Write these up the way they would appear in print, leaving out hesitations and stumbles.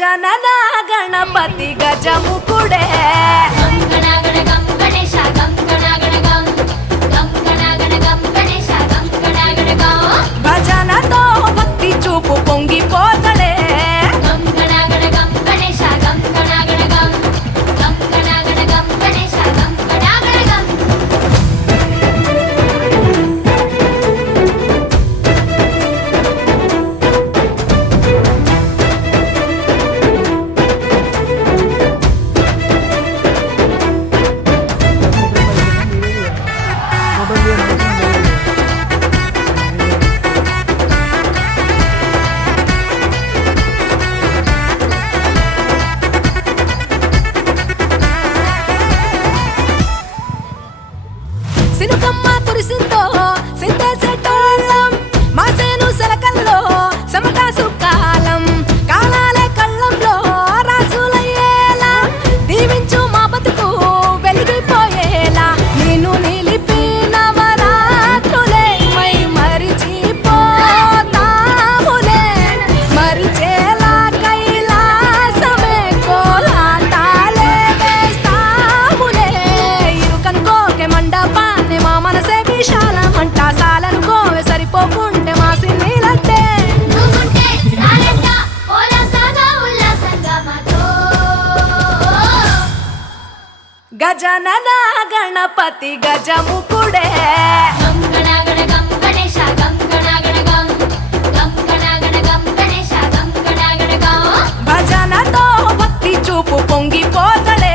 గజనన గణపతి గజముకుడే భజనతో భక్తి చూపు పొంగిపోతడే సినుకమ్మ కురిసిందో సిద్ధేసేటోళ్ళం మాసేను సెలకల్లో సమటాసు కాలం కాలాలే కళ్ళంలో రాసులయ్యేలా దీవించు మా బతుకు వెలిగిపోయేలా నిన్ను నిలిపి నవరాత్రులే మై మరిచిపోతాములే మరిచేలా కైలాసమే కోలాటాలే వేస్తాములే ఇరుకనుకోకే మండపా మా మనసే విశాలమంట సాలనుకోవే సరిపోకుంటే మా సిన్నీలంటే గజనన గణపతి గజముకుడే భజనతో భక్తి చూపు పొంగిపోతడే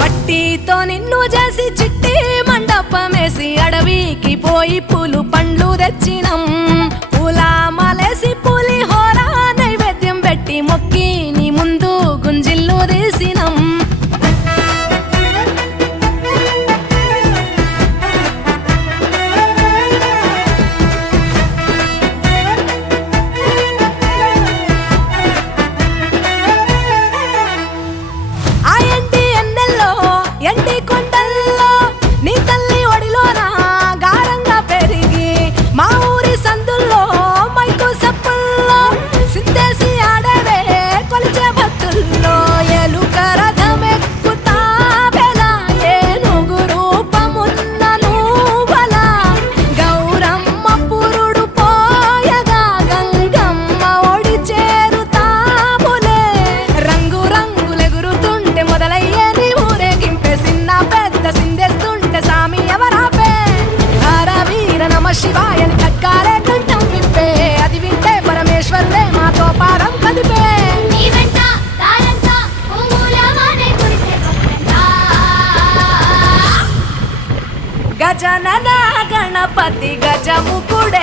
మట్టితో నిన్ను చేసి చిట్టి మండపమేసి అడవికి పోయి పూలు పండ్లు తెచ్చినం పూల మలేసి పులిహోర నైవేద్యం పెట్టి మొక్కి నీ ముందు గుంజిల్లు తీసినం ఎండి కొండల్లో నీ తల్లి ఒడిలోన గారంగా పెరిగి మా ఊరి సందుల్లో మైకు సప్పుల్లో సిందేసి ఆడవే కొలిచే భక్తుల్లో ఎలుక రథమెక్కుతావెలా ఏనుగు రూపమున్న నువ్వలా గౌరమ్మ పురుడు పోయగా గంగమ్మ ఒడి చేరుతాములే రంగు రంగులెగురుతుంటే మొదలయ్యే చిన్న పెద్ద సిందేస్తుంటే సామి ఎవరాపే హర వీర నమ శివాయని కక్కాలే కంఠం విప్పే అది వింటే పరమేశ్వరుడే మాతో పారం కదిపే గజనన గణపతి గజముకుడే